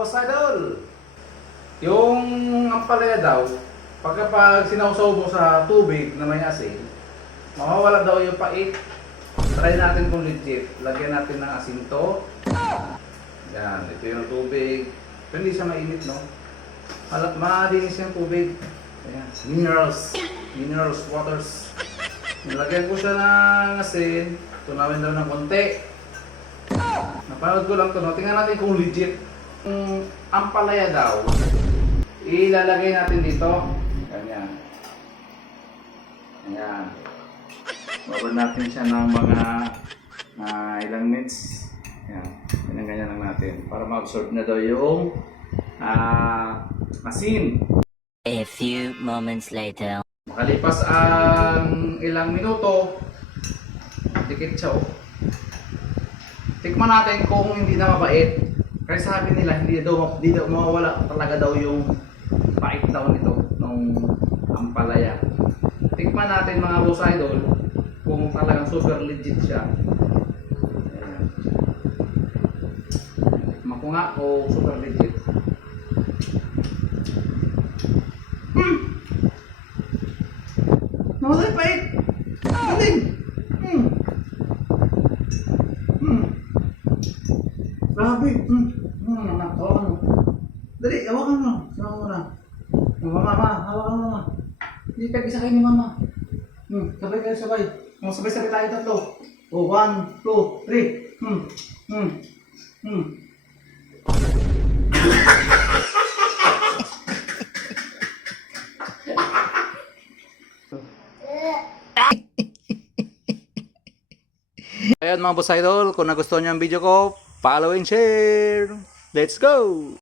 boss idol. Yung ampalaya daw, pagkapag sinausaw mo sa tubig na may asin, mawawala daw yung pait. Try natin kung legit. Lagyan natin ng asin to. Yan, ito yung tubig. Pero hindi siya mainit, no? Malinis yung tubig. Ayan. Minerals, waters. Nilagyan ko siya ng asin. Tunawin daw ng konti. Napanood ko lang to, no? Tingnan natin kung legit. Yung ampalaya daw, ilalagay natin dito. Ganyan. Ayan. Bawa natin siya ng mga ilang minutes. Ayan. Ganyan lang natin. Para ma-absorb na daw yung asin. A few moments later. Makalipas ang ilang minuto, dikit siya oh. Tikman natin kung hindi na mabait. Kasi sabi nila hindi daw mawawala talaga daw yung pait daw nito nung ampalaya. Tikman natin mga boss idol kung talagang super legit siya. Ayan. Tikman ko nga kung super legit. Nawala yung pait! Galing! Grabe! Hawakan mo. Dali, hawakan mo. Sama mo na. Mama, hawakan mo na. Hindi ka isa kayo ni mama. Sabay kayo, sabay. Sabay-sabay tayo tatlo. 1, 2, 3. Ayan mga boss idol, kung nagustuhan niyo ang video ko, follow and share. Let's go!